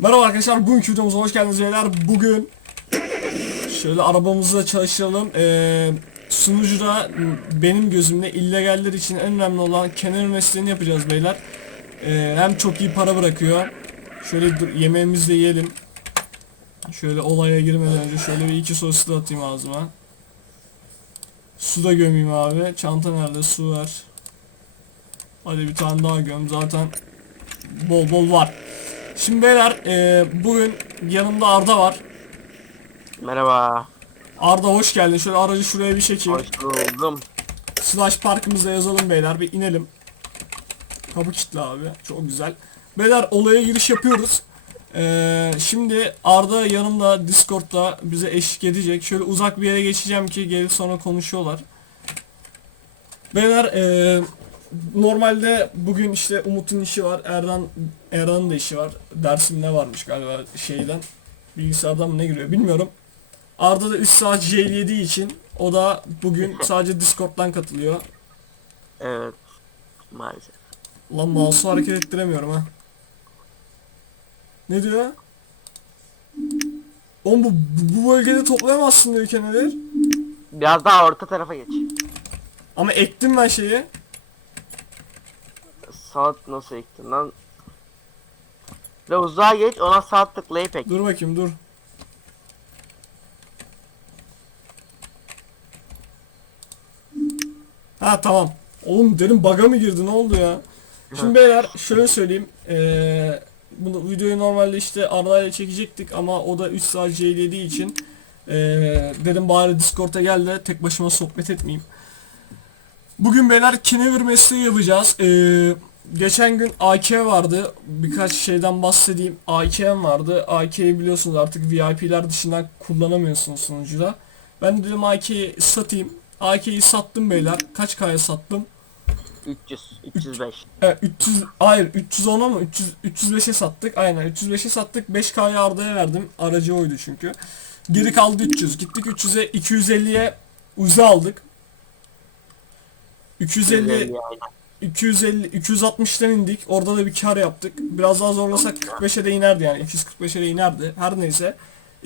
Merhaba arkadaşlar, bugünkü videomuza hoş geldiniz beyler. Bugün şöyle arabamızı da çalıştıralım. Ee, sunucuda benim gözümde illegaller için en önemli olan kenar mesleğini yapacağız beyler. Ee, hem çok iyi para bırakıyor. Şöyle dur, yemeğimizi de yiyelim. Şöyle olaya girmeden önce şöyle bir iki sosu da atayım ağzıma. Su da gömeyim abi. Çanta nerede? Su var. Hadi bir tane daha göm. Zaten bol bol var. Şimdi beyler e, bugün yanımda Arda var. Merhaba. Arda hoş geldin. Şöyle aracı şuraya bir çekeyim. Hoş buldum. Slash parkımıza yazalım beyler. Bir inelim. Kapı kilitli abi. Çok güzel. Beyler olaya giriş yapıyoruz. Ee, şimdi Arda yanımda Discord'da bize eşlik edecek. Şöyle uzak bir yere geçeceğim ki gelip sonra konuşuyorlar. Beyler ee, normalde bugün işte Umut'un işi var. Erdan Erdan'ın da işi var. Dersim ne varmış galiba şeyden. Bilgisayardan mı ne giriyor bilmiyorum. Arda da 3 saat jail yediği için o da bugün sadece Discord'dan katılıyor. Evet. Maalesef. Lan mouse'u hareket ettiremiyorum ha. Ne diyor? Oğlum bu, bu bölgede toplayamazsın diyor kendileri. Biraz daha orta tarafa geç. Ama ektim ben şeyi. Saat nasıl ektin lan? Ve uzağa geç ona sağ tıklayıp ek. Dur bakayım dur. Ha tamam. Oğlum dedim bug'a mı girdi ne oldu ya? Şimdi beyler şöyle söyleyeyim. Ee, bunu videoyu normalde işte Arda'yla çekecektik ama o da 3 saat jailediği için ee, dedim bari Discord'a gel de tek başıma sohbet etmeyeyim. Bugün beyler kenevir mesleği yapacağız. Ee, geçen gün AK vardı. Birkaç şeyden bahsedeyim. AK'm vardı. AK'yi biliyorsunuz artık VIP'ler dışından kullanamıyorsunuz sunucuda. Ben de dedim AK'yi satayım. AK'yi sattım beyler. Kaç K'ya sattım? 300, 305. Evet 300 hayır 310'a mı 300 305'e sattık. Aynen 305'e sattık. 5K'ya Arda'ya verdim. Aracı oydu çünkü. Geri kaldı 300. Gittik 300'e 250'ye uza aldık. 250 yani. 250 260'tan indik. Orada da bir kar yaptık. Biraz daha zorlasak 45'e de inerdi yani. 245'e de inerdi. Her neyse.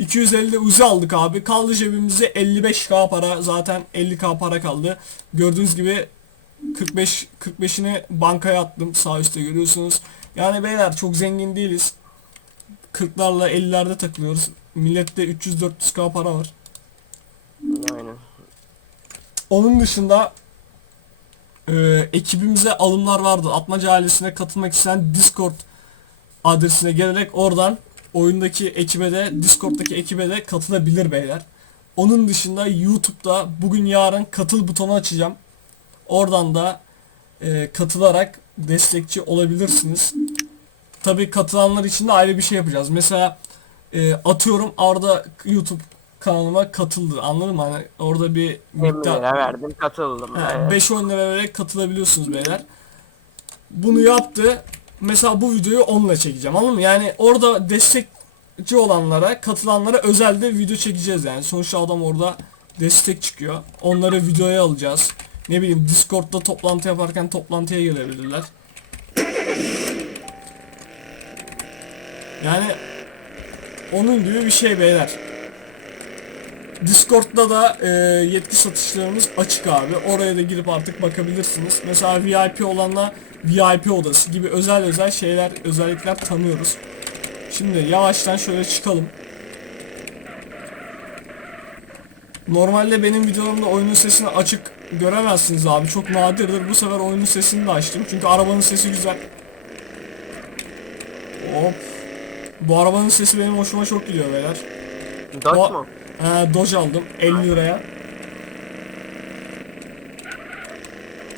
250'de uzi aldık abi. Kaldı cebimize 55k para. Zaten 50k para kaldı. Gördüğünüz gibi 45 45'ini bankaya attım. Sağ üstte görüyorsunuz. Yani beyler çok zengin değiliz. 40'larla 50'lerde takılıyoruz. Millette 300-400k para var. Aynen. Onun dışında e, ekibimize alımlar vardı. Atmaca ailesine katılmak isteyen Discord adresine gelerek oradan oyundaki ekibe de Discord'daki ekibe de katılabilir beyler. Onun dışında YouTube'da bugün yarın katıl butonu açacağım. Oradan da e, katılarak destekçi olabilirsiniz. Tabii katılanlar için de ayrı bir şey yapacağız. Mesela e, atıyorum Arda YouTube kanalıma katıldı. Anladın mı? Hani orada bir 20 miktar lira verdim katıldım. Ha, Evet. 5-10 lira vererek katılabiliyorsunuz beyler. Bunu yaptı. Mesela bu videoyu onunla çekeceğim anladın mı? Yani orada destekçi olanlara, katılanlara özelde video çekeceğiz yani. Sonuçta adam orada destek çıkıyor. Onları videoya alacağız. Ne bileyim Discord'da toplantı yaparken toplantıya gelebilirler. Yani onun gibi bir şey beyler. Discord'da da e, yetki satışlarımız açık abi. Oraya da girip artık bakabilirsiniz. Mesela VIP olanla VIP odası gibi özel özel şeyler, özellikler tanıyoruz. Şimdi yavaştan şöyle çıkalım. Normalde benim videolarımda oyunun sesini açık göremezsiniz abi. Çok nadirdir. Bu sefer oyunun sesini de açtım. Çünkü arabanın sesi güzel. Hop. Bu arabanın sesi benim hoşuma çok gidiyor beyler. Dodge Bu- He, Dodge aldım 50 liraya.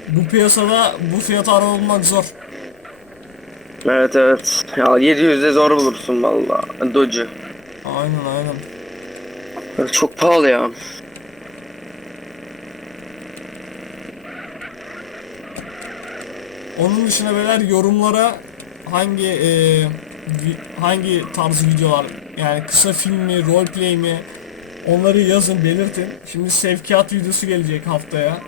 Bu piyasada bu fiyata araba bulmak zor. Evet evet. Ya 700'de zor bulursun valla. Dodge'u. Aynen aynen. Çok pahalı ya. Onun dışında beyler yorumlara hangi e, hangi tarz videolar yani kısa film mi, roleplay mi Onları yazın belirtin. Şimdi sevkiyat videosu gelecek haftaya.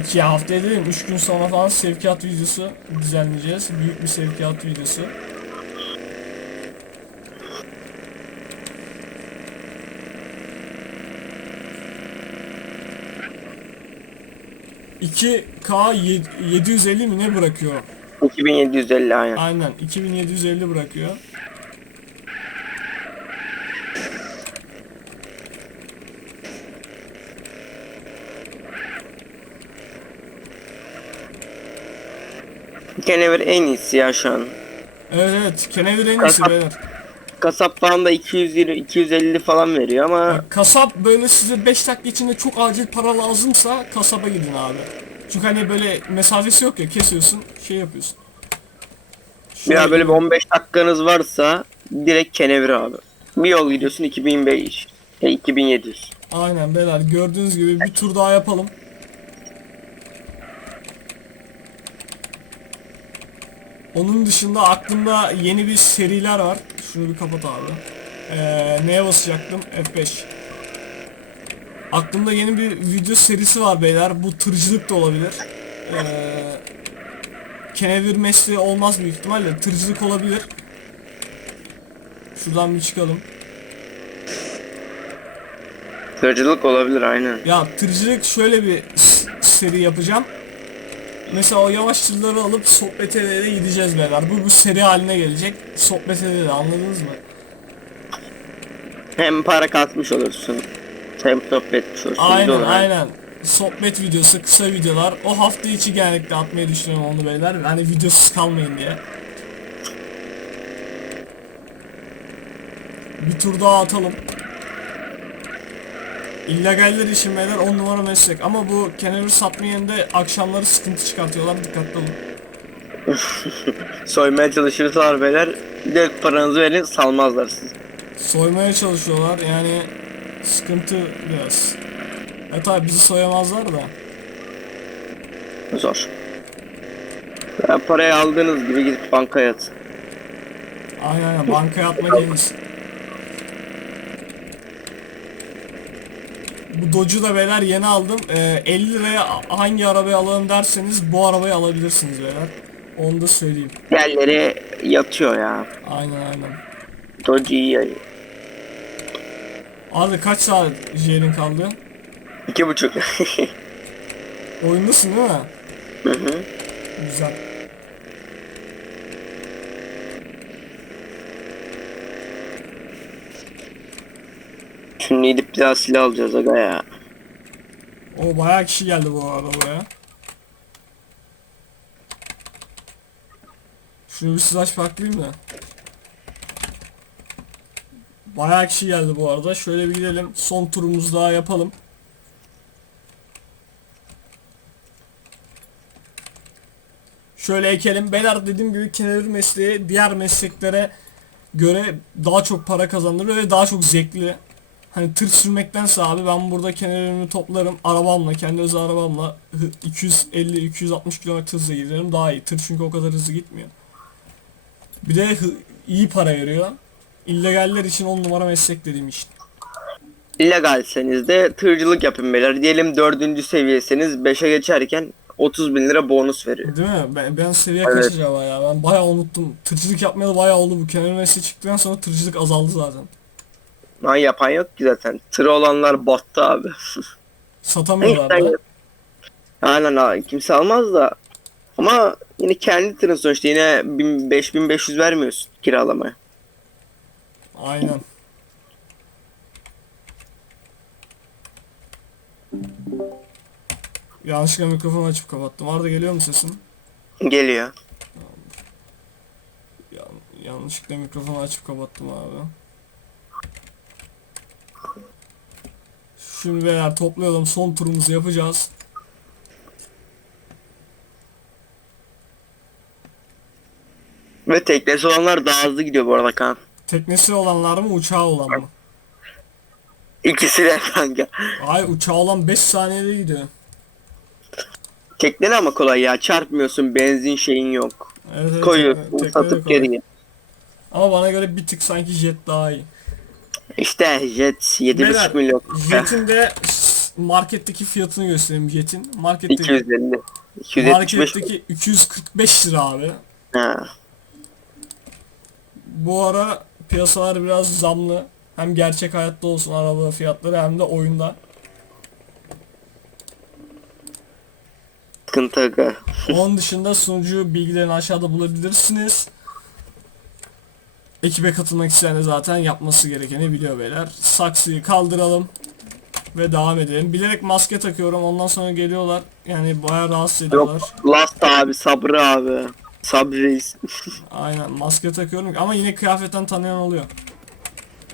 İki ya haftaya dedim 3 gün sonra falan sevkiyat videosu düzenleyeceğiz. Büyük bir sevkiyat videosu. ...2K 750 mi ne bırakıyor? 2750 aynen. Aynen 2750 bırakıyor. Kenevir en iyisi ya şu an. Evet evet kenevir en iyisi Kasap- beyler. Kasap falan da 220 250 falan veriyor ama Bak, kasap böyle size 5 dakika içinde çok acil para lazımsa kasaba gidin abi. Çünkü hani böyle mesafesi yok ya kesiyorsun şey yapıyorsun. ya Şöyle- böyle bir 15 dakikanız varsa direkt kenevir abi. Bir yol gidiyorsun 2005. E, 2700. Aynen beyler gördüğünüz gibi bir tur daha yapalım. Onun dışında aklımda yeni bir seriler var. Şunu bir kapat abi. Ee, neye basacaktım? F5. Aklımda yeni bir video serisi var beyler. Bu tırcılık da olabilir. Ee, kenevir mesleği olmaz büyük ihtimalle. Tırcılık olabilir. Şuradan bir çıkalım. Tırcılık olabilir aynen. Ya tırcılık şöyle bir seri yapacağım. Mesela o yavaş tırları alıp sohbet ede gideceğiz beyler. Bu bu seri haline gelecek. Sohbet ede anladınız mı? Hem para kasmış olursun. Hem sohbet etmiş olursun. Aynen aynen. Sohbet videosu, kısa videolar. O hafta içi genellikle atmayı düşünüyorum onu beyler. Hani videosuz kalmayın diye. Bir tur daha atalım. İllegaller için beyler 10 numara meslek ama bu kenarı satmayan da akşamları sıkıntı çıkartıyorlar dikkatli olun. Soymaya çalışırsalar beyler direkt paranızı verin salmazlar sizi. Soymaya çalışıyorlar yani sıkıntı biraz. Evet abi bizi soyamazlar da. Zor. Ya parayı aldığınız gibi gidip bankaya atın. Aynen aynen bankaya atmak en Bu Dodge'u da beyler yeni aldım. Ee, 50 liraya hangi arabayı alalım derseniz bu arabayı alabilirsiniz beyler. Onu da söyleyeyim. Yerlere yatıyor ya. Aynen aynen. Dodge iyi. Abi kaç saat jerin kaldı? İki buçuk. Oyundasın değil mi? Hı hı. Güzel. Şimdi gidip bir daha silah alacağız aga ya. O bayağı kişi geldi bu arada buraya. Şunu bir slash baklayayım da. Bayağı kişi geldi bu arada. Şöyle bir gidelim. Son turumuzu daha yapalım. Şöyle ekelim. Beyler dediğim gibi kenevir mesleği diğer mesleklere göre daha çok para kazandırıyor ve daha çok zevkli. Hani tır sürmektense abi ben burada kenarımı toplarım arabamla kendi özel arabamla 250-260 km hızla giderim daha iyi. Tır çünkü o kadar hızlı gitmiyor. Bir de iyi para veriyor. İllegaller için 10 numara meslek dediğim işte. İllegalseniz de tırcılık yapın beyler. Diyelim dördüncü seviyeseniz 5'e geçerken 30 bin lira bonus veriyor. Değil mi? Ben, ben seviye Evet. kaç acaba ya? Ben bayağı unuttum. Tırcılık yapmaya da bayağı oldu bu kenar mesleği çıktıktan sonra tırcılık azaldı zaten. Lan yapan yok ki zaten. Tırı olanlar battı abi. Satamıyorlar da. Aynen abi kimse almaz da. Ama yine kendi tırın sonuçta yine 1000 5500 vermiyorsun kiralamaya. Aynen. Yanlışlıkla mikrofonu açıp kapattım. Arda geliyor mu sesin? Geliyor. Ya, yanlışlıkla mikrofonu açıp kapattım abi. Şimdi beyler toplayalım. Son turumuzu yapacağız. Ve teknesi olanlar daha hızlı gidiyor bu arada kan. Teknesi olanlar mı uçağı olan mı? İkisi de kanka. Ay uçağı olan 5 saniyede gidiyor. Teknen ama kolay ya. Çarpmıyorsun. Benzin şeyin yok. Evet, evet, Koyuyorsun. tekne- tekne de satıp kolay. geriye. Ama bana göre bir tık sanki jet daha iyi. İşte jet 7,5 Beyler, milyon. Jet'in de marketteki fiyatını göstereyim Jet'in. Marketteki 250. 275 Marketteki 245 lira abi. Ha. Bu ara piyasalar biraz zamlı. Hem gerçek hayatta olsun araba fiyatları hem de oyunda. Sıkıntı. Onun dışında sunucu bilgilerini aşağıda bulabilirsiniz. Ekibe katılmak isteyen de zaten yapması gerekeni biliyor beyler. Saksıyı kaldıralım ve devam edelim. Bilerek maske takıyorum ondan sonra geliyorlar. Yani bayağı rahatsız ediyorlar. Yok Last abi Sabri abi. Sabri Reis. Aynen maske takıyorum ama yine kıyafetten tanıyan oluyor.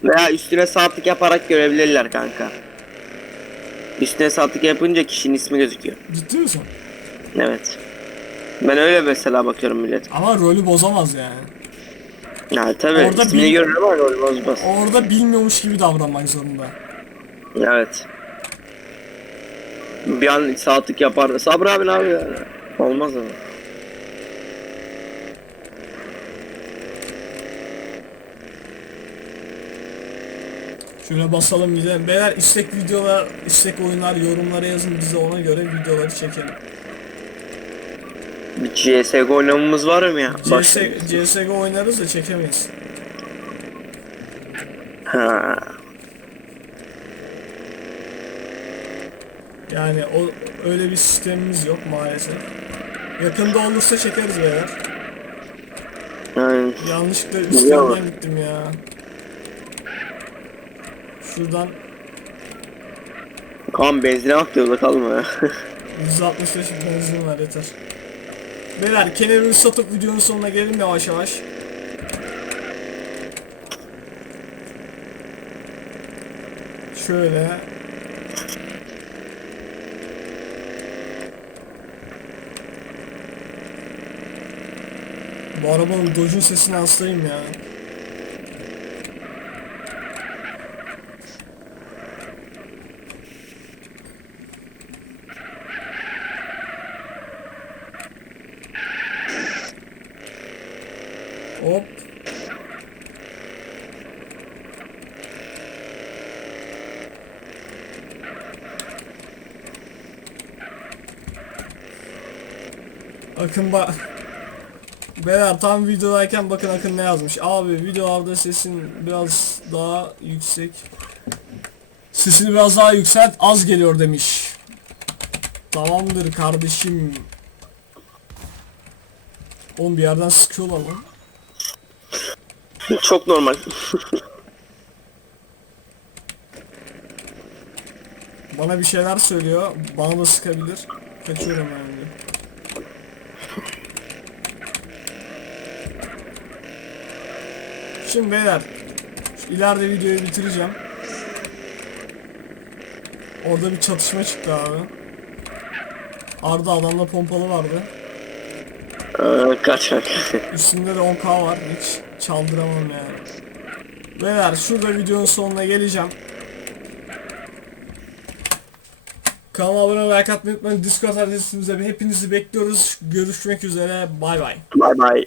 Veya üstüne saatlik yaparak görebilirler kanka. Üstüne saatlik yapınca kişinin ismi gözüküyor. Ciddi misin? Evet. Ben öyle mesela bakıyorum millet. Ama rolü bozamaz yani. Ya tabi Orada ismini görür ama rol bozmaz. Orada bilmiyormuş gibi davranmak zorunda. Evet. Bir an saatlik yapar. Sabri abi ne yapıyor? yani? Olmaz ama. Şöyle basalım gidelim. Beyler istek videolar, istek oyunlar yorumlara yazın bize ona göre videoları çekelim. Bir CSGO oynamamız var mı ya? CS. CSGO oynarız da çekemeyiz. Ha. Yani o öyle bir sistemimiz yok maalesef. Yakında olursa çekeriz beyler. Yani Yanlışlıkla üstten gittim ya. Şuradan Kaan benzine bak diyor kalma ya. 165 benzin var yeter. Beyler kenarını satıp videonun sonuna gelelim yavaş yavaş. Şöyle. Bu arabanın Dodge'un sesini hastayım ya. Hop. Akın bak. Beyler tam videodayken bakın Akın ne yazmış. Abi videolarda sesin biraz daha yüksek. Sesini biraz daha yükselt az geliyor demiş. Tamamdır kardeşim. Oğlum bir yerden sıkıyorlar lan. Çok normal. Bana bir şeyler söylüyor. Bana da sıkabilir. Kaçıyorum yani. Şimdi beyler. ileride videoyu bitireceğim. Orada bir çatışma çıktı abi. Arda adamda pompalı vardı. Aa, kaç kaç. Üstünde de 10k var. Hiç çaldıramam yani. Beyler şurada videonun sonuna geleceğim. Kanalıma abone olmayı, like atmayı unutmayın. Discord adresimize hepinizi bekliyoruz. Görüşmek üzere. Bay bay. Bye bye.